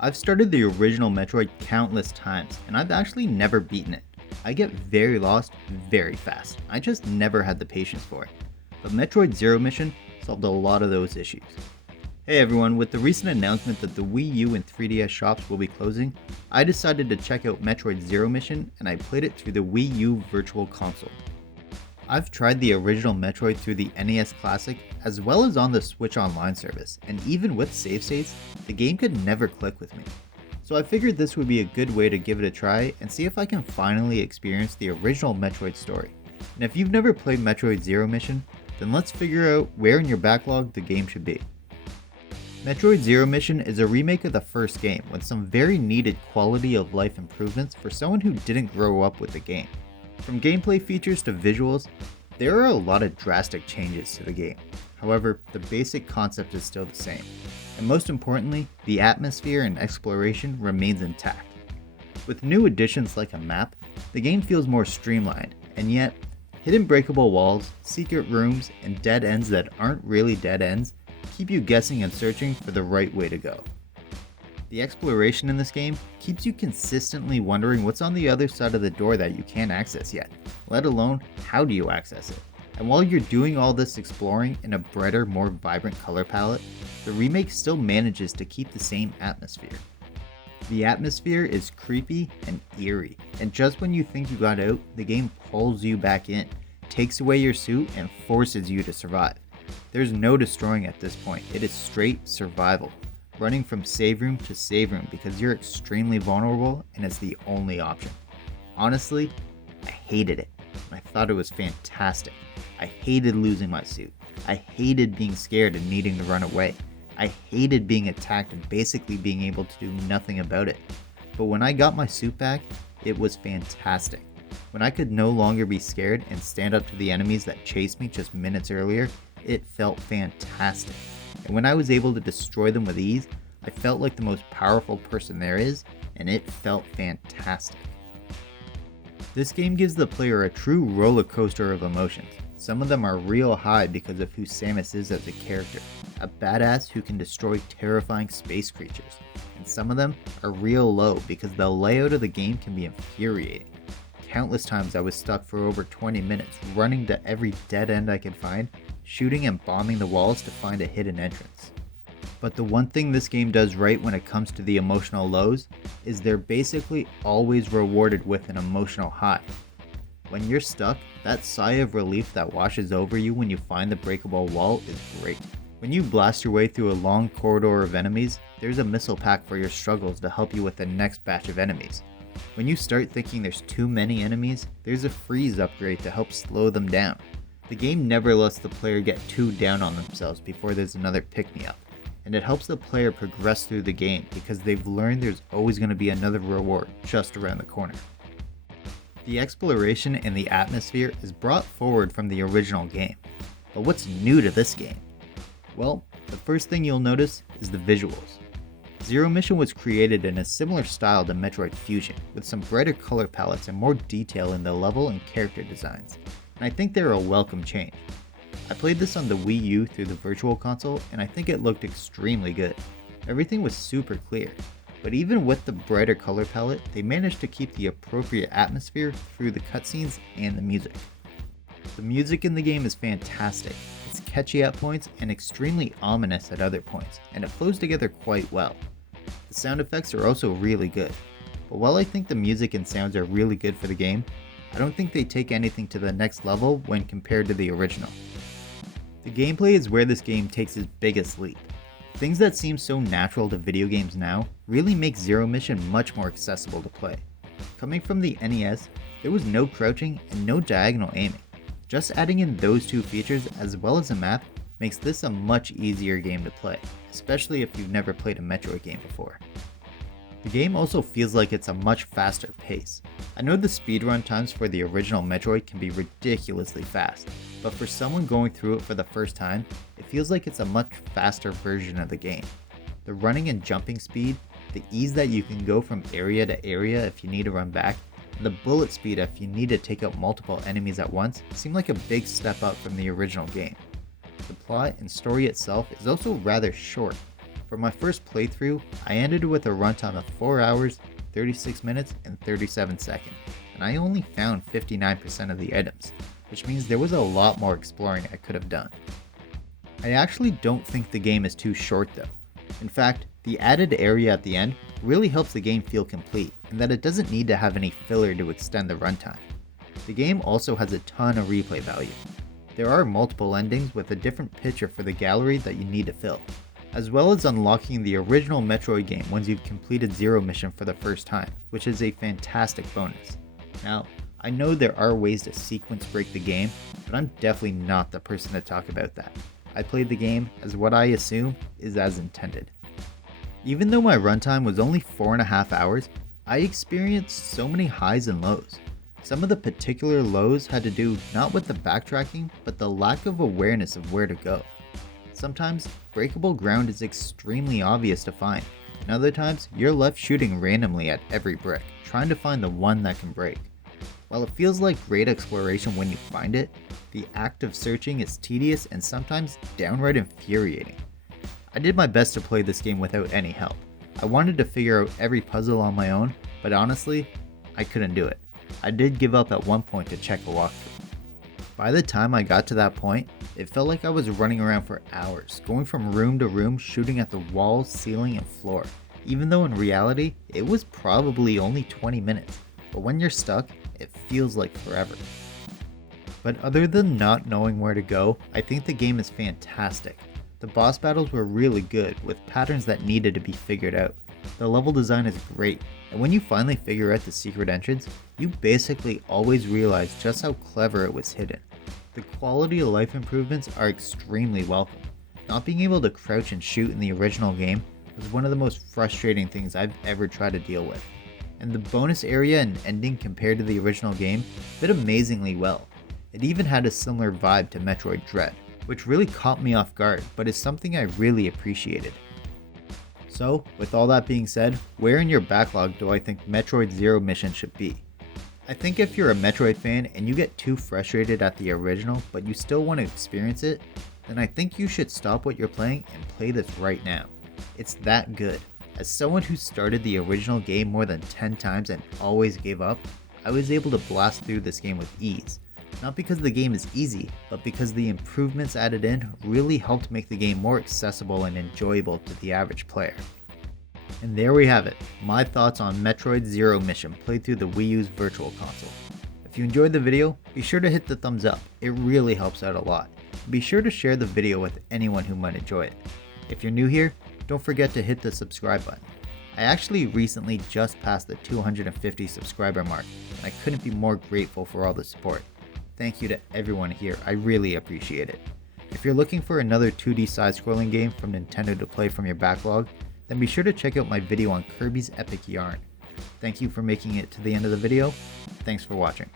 I've started the original Metroid countless times, and I've actually never beaten it. I get very lost very fast. I just never had the patience for it. But Metroid Zero Mission solved a lot of those issues. Hey everyone, with the recent announcement that the Wii U and 3DS shops will be closing, I decided to check out Metroid Zero Mission and I played it through the Wii U Virtual Console. I've tried the original Metroid through the NES Classic as well as on the Switch Online service, and even with save states, the game could never click with me. So I figured this would be a good way to give it a try and see if I can finally experience the original Metroid story. And if you've never played Metroid Zero Mission, then let's figure out where in your backlog the game should be. Metroid Zero Mission is a remake of the first game with some very needed quality of life improvements for someone who didn't grow up with the game. From gameplay features to visuals, there are a lot of drastic changes to the game. However, the basic concept is still the same. And most importantly, the atmosphere and exploration remains intact. With new additions like a map, the game feels more streamlined, and yet, hidden breakable walls, secret rooms, and dead ends that aren't really dead ends keep you guessing and searching for the right way to go. The exploration in this game keeps you consistently wondering what's on the other side of the door that you can't access yet, let alone how do you access it. And while you're doing all this exploring in a brighter, more vibrant color palette, the remake still manages to keep the same atmosphere. The atmosphere is creepy and eerie, and just when you think you got out, the game pulls you back in, takes away your suit, and forces you to survive. There's no destroying at this point, it is straight survival. Running from save room to save room because you're extremely vulnerable and it's the only option. Honestly, I hated it. I thought it was fantastic. I hated losing my suit. I hated being scared and needing to run away. I hated being attacked and basically being able to do nothing about it. But when I got my suit back, it was fantastic. When I could no longer be scared and stand up to the enemies that chased me just minutes earlier, it felt fantastic. And when I was able to destroy them with ease, I felt like the most powerful person there is, and it felt fantastic. This game gives the player a true roller coaster of emotions. Some of them are real high because of who Samus is as a character, a badass who can destroy terrifying space creatures, and some of them are real low because the layout of the game can be infuriating. Countless times I was stuck for over 20 minutes running to every dead end I could find, shooting and bombing the walls to find a hidden entrance. But the one thing this game does right when it comes to the emotional lows is they're basically always rewarded with an emotional high. When you're stuck, that sigh of relief that washes over you when you find the breakable wall is great. When you blast your way through a long corridor of enemies, there's a missile pack for your struggles to help you with the next batch of enemies. When you start thinking there's too many enemies, there's a freeze upgrade to help slow them down. The game never lets the player get too down on themselves before there's another pick-me-up, and it helps the player progress through the game because they've learned there's always going to be another reward just around the corner. The exploration and the atmosphere is brought forward from the original game, but what's new to this game? Well, the first thing you'll notice is the visuals. Zero Mission was created in a similar style to Metroid Fusion, with some brighter color palettes and more detail in the level and character designs, and I think they're a welcome change. I played this on the Wii U through the Virtual Console, and I think it looked extremely good. Everything was super clear, but even with the brighter color palette, they managed to keep the appropriate atmosphere through the cutscenes and the music. The music in the game is fantastic. It's catchy at points and extremely ominous at other points, and it flows together quite well. The sound effects are also really good, but while I think the music and sounds are really good for the game, I don't think they take anything to the next level when compared to the original. The gameplay is where this game takes its biggest leap. Things that seem so natural to video games now really make Zero Mission much more accessible to play. Coming from the NES, there was no crouching and no diagonal aiming. Just adding in those two features as well as a map makes this a much easier game to play, especially if you've never played a Metroid game before. The game also feels like it's a much faster pace. I know the speedrun times for the original Metroid can be ridiculously fast, but for someone going through it for the first time, it feels like it's a much faster version of the game. The running and jumping speed, the ease that you can go from area to area if you need to run back, and the bullet speed if you need to take out multiple enemies at once seem like a big step up from the original game. The plot and story itself is also rather short. For my first playthrough, I ended with a runtime of 4 hours, 36 minutes, and 37 seconds, and I only found 59% of the items, which means there was a lot more exploring I could have done. I actually don't think the game is too short though. In fact, the added area at the end really helps the game feel complete, and that it doesn't need to have any filler to extend the runtime. The game also has a ton of replay value. There are multiple endings with a different picture for the gallery that you need to fill, as well as unlocking the original Metroid game once you've completed Zero Mission for the first time, which is a fantastic bonus. Now, I know there are ways to sequence break the game, but I'm definitely not the person to talk about that. I played the game as what I assume is as intended. Even though my runtime was only 4.5 hours, I experienced so many highs and lows. Some of the particular lows had to do not with the backtracking, but the lack of awareness of where to go. Sometimes, breakable ground is extremely obvious to find, and other times, you're left shooting randomly at every brick, trying to find the one that can break. While it feels like great exploration when you find it, the act of searching is tedious and sometimes downright infuriating. I did my best to play this game without any help. I wanted to figure out every puzzle on my own, but honestly, I couldn't do it. I did give up at one point to check a walkthrough. By the time I got to that point, it felt like I was running around for hours, going from room to room shooting at the walls, ceiling, and floor, even though in reality, it was probably only 20 minutes, but when you're stuck, it feels like forever. But other than not knowing where to go, I think the game is fantastic. The boss battles were really good, with patterns that needed to be figured out. The level design is great, and when you finally figure out the secret entrance, you basically always realize just how clever it was hidden. The quality of life improvements are extremely welcome. Not being able to crouch and shoot in the original game was one of the most frustrating things I've ever tried to deal with. And the bonus area and ending compared to the original game fit amazingly well. It even had a similar vibe to Metroid Dread, which really caught me off guard, but is something I really appreciated. So, with all that being said, where in your backlog do I think Metroid Zero Mission should be? I think if you're a Metroid fan and you get too frustrated at the original, but you still want to experience it, then I think you should stop what you're playing and play this right now. It's that good. As someone who started the original game more than 10 times and always gave up, I was able to blast through this game with ease. Not because the game is easy, but because the improvements added in really helped make the game more accessible and enjoyable to the average player. And there we have it, my thoughts on Metroid Zero Mission played through the Wii U's Virtual Console. If you enjoyed the video, be sure to hit the thumbs up, it really helps out a lot. Be sure to share the video with anyone who might enjoy it. If you're new here, don't forget to hit the subscribe button. I actually recently just passed the 250 subscriber mark, and I couldn't be more grateful for all the support. Thank you to everyone here, I really appreciate it. If you're looking for another 2D side-scrolling game from Nintendo to play from your backlog, then be sure to check out my video on Kirby's Epic Yarn. Thank you for making it to the end of the video. Thanks for watching.